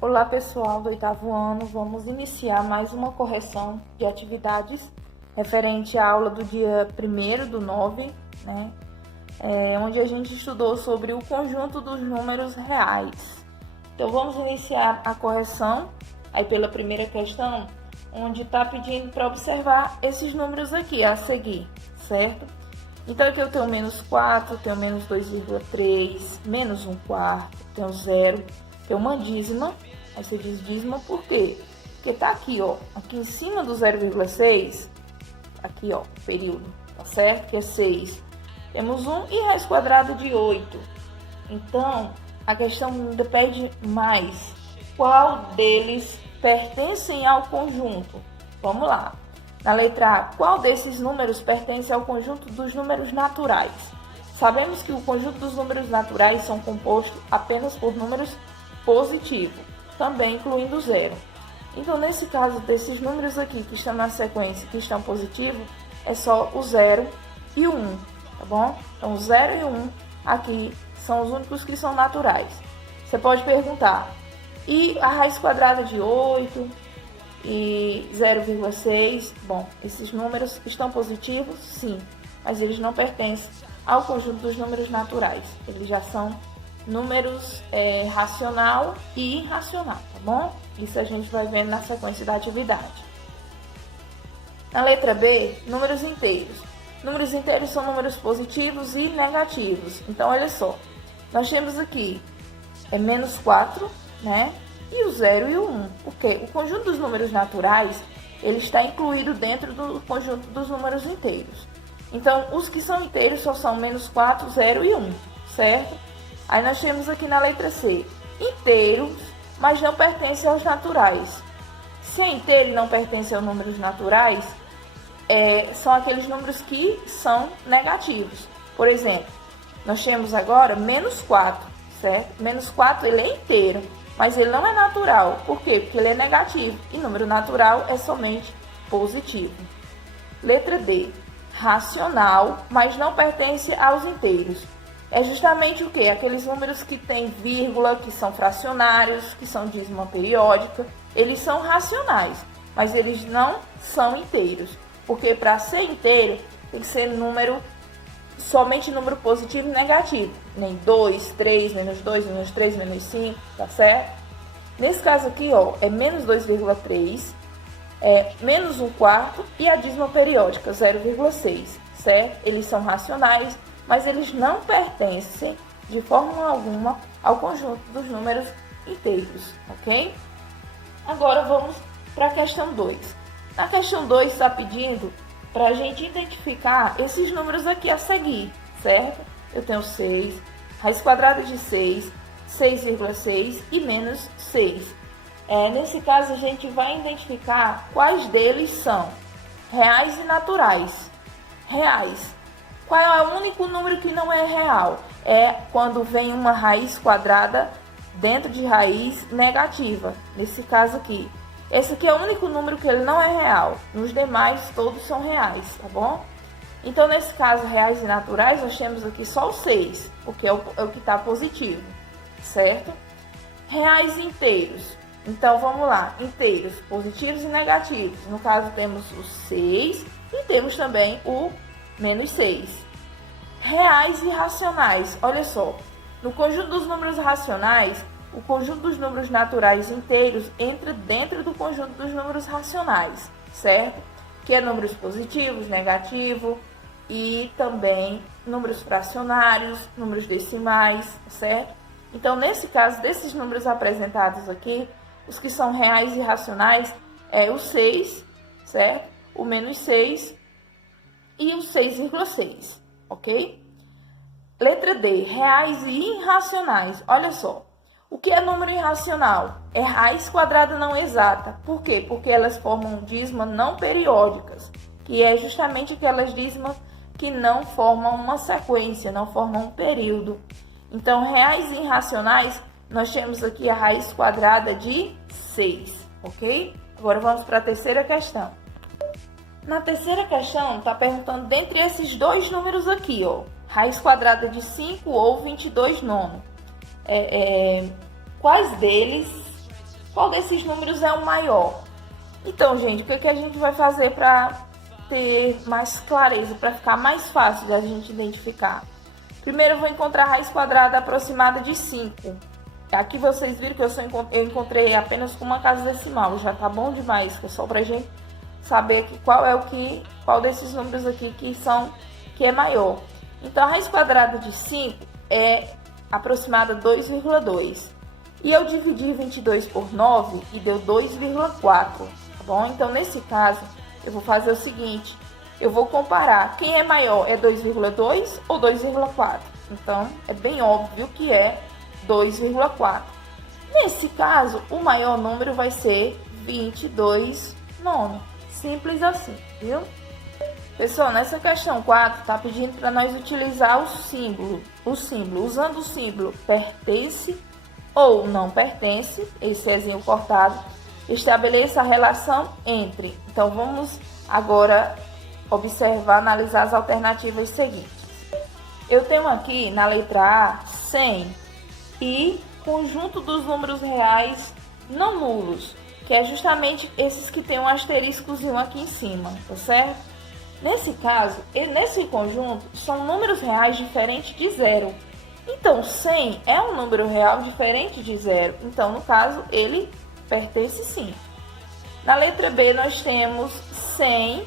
Olá pessoal do oitavo ano, vamos iniciar mais uma correção de atividades referente à aula do dia 1º/9, né? Onde a gente estudou sobre o conjunto dos números reais. Então vamos iniciar a correção aí pela primeira questão, onde está pedindo para observar esses números aqui a seguir, certo? Então aqui eu tenho menos 4, tenho menos 2,3, menos 1/4, tenho 0, tenho uma dízima. Aí você diz dízima por quê? Porque tá aqui, ó, aqui em cima do 0,6, aqui, ó, período, tá certo? Que é 6. Temos 1 e raiz quadrada de 8. Então, a questão pede mais. Qual deles pertencem ao conjunto? Vamos lá. Na letra A, qual desses números pertence ao conjunto dos números naturais? Sabemos que o conjunto dos números naturais são compostos apenas por números positivos, também incluindo 0. Então, nesse caso, desses números aqui que estão na sequência, que estão positivos, é só o 0 e o 1, tá bom? Então, o 0 e o 1 aqui são os únicos que são naturais. Você pode perguntar, e a raiz quadrada de 8 e 0,6? Bom, esses números estão positivos? Sim, mas eles não pertencem ao conjunto dos números naturais. Eles já são números racional e irracional, tá bom? Isso a gente vai vendo na sequência da atividade. Na letra B, números inteiros. Números inteiros são números positivos e negativos. Então, olha só, nós temos aqui menos 4, né? E o 0 e o 1. Porque o conjunto dos números naturais, ele está incluído dentro do conjunto dos números inteiros. Então, os que são inteiros só são menos 4, 0 e 1, certo? Aí nós temos aqui na letra C, inteiros, mas não pertencem aos naturais. Se é inteiro e não pertence aos números naturais, são aqueles números que são negativos. Por exemplo, nós temos agora menos 4, certo? Menos 4 ele é inteiro, mas ele não é natural. Por quê? Porque ele é negativo e número natural é somente positivo. Letra D, racional, mas não pertence aos inteiros. É justamente o quê? Aqueles números que têm vírgula, que são fracionários, que são dízima periódica. Eles são racionais, mas eles não são inteiros. Porque para ser inteiro, tem que ser somente número positivo e negativo. Nem 2, 3, menos 2, menos 3, menos 5, tá certo? Nesse caso aqui, ó, é menos 2,3, menos 1/4 e a dízima periódica, 0,6, certo? Eles são racionais, mas eles não pertencem de forma alguma ao conjunto dos números inteiros, ok? Agora vamos para a questão 2. Na questão 2 está pedindo para a gente identificar esses números aqui a seguir, certo? Eu tenho 6, raiz quadrada de 6, 6,6 e menos 6. Nesse caso, a gente vai identificar quais deles são reais e naturais. Reais. Qual é o único número que não é real? É quando vem uma raiz quadrada dentro de raiz negativa. Nesse caso aqui. Esse aqui é o único número que ele não é real. Nos demais, todos são reais, tá bom? Então, nesse caso, reais e naturais, nós temos aqui só o 6, porque é o que está positivo, certo? Reais e inteiros. Então, vamos lá. Inteiros, positivos e negativos. No caso, temos o 6 e temos também o menos 6. Reais e racionais. Olha só, no conjunto dos números racionais, o conjunto dos números naturais inteiros entra dentro do conjunto dos números racionais, certo? Que é números positivos, negativos e também números fracionários, números decimais, certo? Então, nesse caso, desses números apresentados aqui, os que são reais e racionais é o 6, certo? O menos 6 e o 6,6, ok? Letra D, reais e irracionais. Olha só, o que é número irracional? É raiz quadrada não exata. Por quê? Porque elas formam dízimas não periódicas, que é justamente aquelas dízimas que não formam uma sequência, não formam um período. Então, reais e irracionais, nós temos aqui a raiz quadrada de 6, ok? Agora vamos para a terceira questão. Na terceira questão, está perguntando dentre esses dois números aqui, ó, raiz quadrada de 5 ou 22 nono. Quais deles qual desses números é o maior? Então, gente, o que a gente vai fazer para ter mais clareza, para ficar mais fácil de a gente identificar? Primeiro eu vou encontrar a raiz quadrada aproximada de 5. Aqui vocês viram que eu encontrei apenas com uma casa decimal, já tá bom demais, que é só pra gente saber que qual desses números aqui que é maior. Então a raiz quadrada de 5 é aproximada 2,2. E eu dividi 22 por 9 e deu 2,4, tá bom? Então nesse caso eu vou fazer o seguinte, eu vou comparar quem é maior, é 2,2 ou 2,4. Então é bem óbvio que é 2,4. Nesse caso, o maior número vai ser 22 nono. Simples assim, viu? Pessoal, nessa questão 4, tá pedindo para nós utilizar o símbolo. Usando o símbolo pertence ou não pertence, esse Ezinho cortado, estabeleça a relação entre. Então, vamos agora observar, analisar as alternativas seguintes. Eu tenho aqui na letra A 100 e conjunto dos números reais não nulos, que é justamente esses que tem um asteriscozinho aqui em cima, tá certo? Nesse caso, nesse conjunto, são números reais diferentes de zero. Então, 100 é um número real diferente de zero. Então, no caso, ele pertence sim. Na letra B, nós temos 100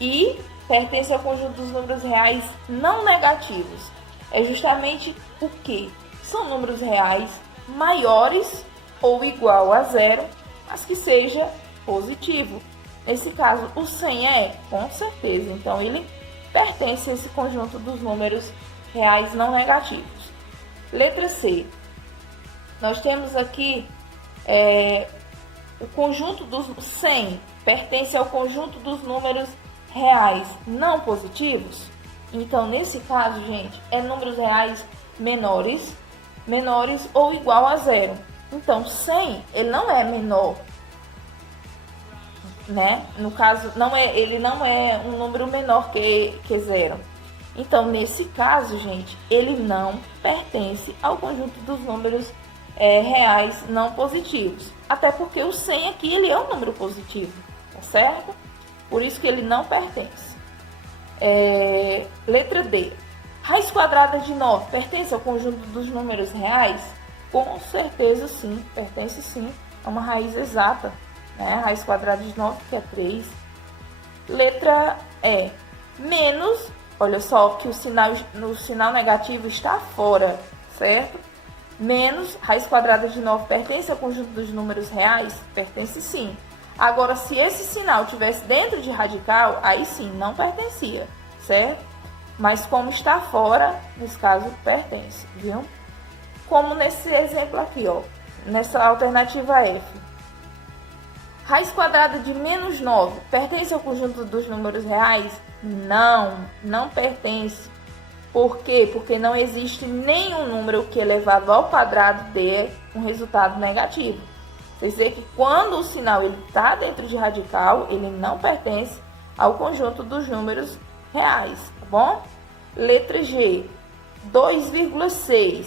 e pertence ao conjunto dos números reais não negativos. É justamente o que? São números reais maiores ou igual a zero, mas que seja positivo. Nesse caso, o 100 é, com certeza. Então, ele pertence a esse conjunto dos números reais não negativos. Letra C. Nós temos aqui o conjunto dos 100 pertence ao conjunto dos números reais não positivos. Então, nesse caso, gente, é números reais menores ou igual a zero. Então, 100, ele não é menor, né? No caso, ele não é um número menor que zero. Então, nesse caso, gente, ele não pertence ao conjunto dos números reais não positivos. Até porque o 100 aqui, ele é um número positivo, tá certo? Por isso que ele não pertence. Letra D. Raiz quadrada de 9 pertence ao conjunto dos números reais? Com certeza sim, pertence sim. É uma raiz exata, né? Raiz quadrada de 9, que é 3. Letra E. Menos, olha só que o sinal negativo está fora, certo? Menos, raiz quadrada de 9 pertence ao conjunto dos números reais? Pertence sim. Agora, se esse sinal estivesse dentro de radical, aí sim, não pertencia, certo? Mas como está fora, nesse caso, pertence, viu? Como nesse exemplo aqui, ó, nessa alternativa F. Raiz quadrada de menos 9 pertence ao conjunto dos números reais? Não pertence. Por quê? Porque não existe nenhum número que elevado ao quadrado dê um resultado negativo. Quer dizer que quando o sinal está dentro de radical, ele não pertence ao conjunto dos números reais, tá bom? Letra G, 2,6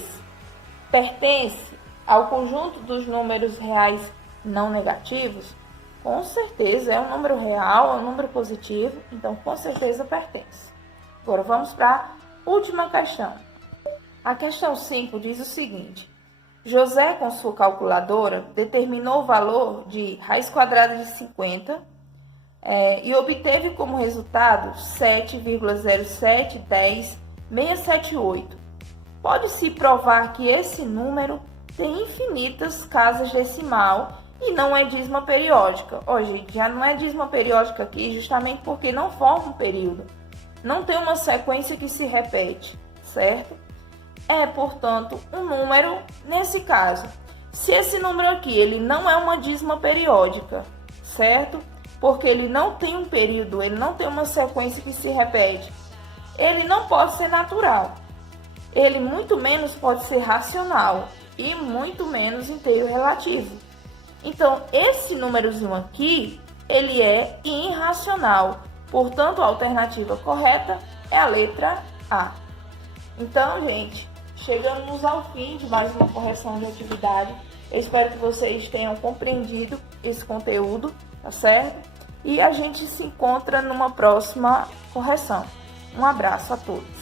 pertence ao conjunto dos números reais não negativos? Com certeza, é um número real, é um número positivo, então com certeza pertence. Agora vamos para a última questão. A questão 5 diz o seguinte: José, com sua calculadora, determinou o valor de raiz quadrada de 50 e obteve como resultado 7,0710678. Pode-se provar que esse número tem infinitas casas decimal e não é dízima periódica. Gente, já não é dízima periódica aqui justamente porque não forma um período. Não tem uma sequência que se repete, certo? É, portanto, um número, nesse caso, se esse número aqui ele não é uma dízima periódica, certo? Porque ele não tem um período, ele não tem uma sequência que se repete, ele não pode ser natural. Ele muito menos pode ser racional e muito menos inteiro relativo. Então, esse númerozinho aqui, ele é irracional. Portanto, a alternativa correta é a letra A. Então, gente, chegamos ao fim de mais uma correção de atividade. Eu espero que vocês tenham compreendido esse conteúdo, tá certo? E a gente se encontra numa próxima correção. Um abraço a todos.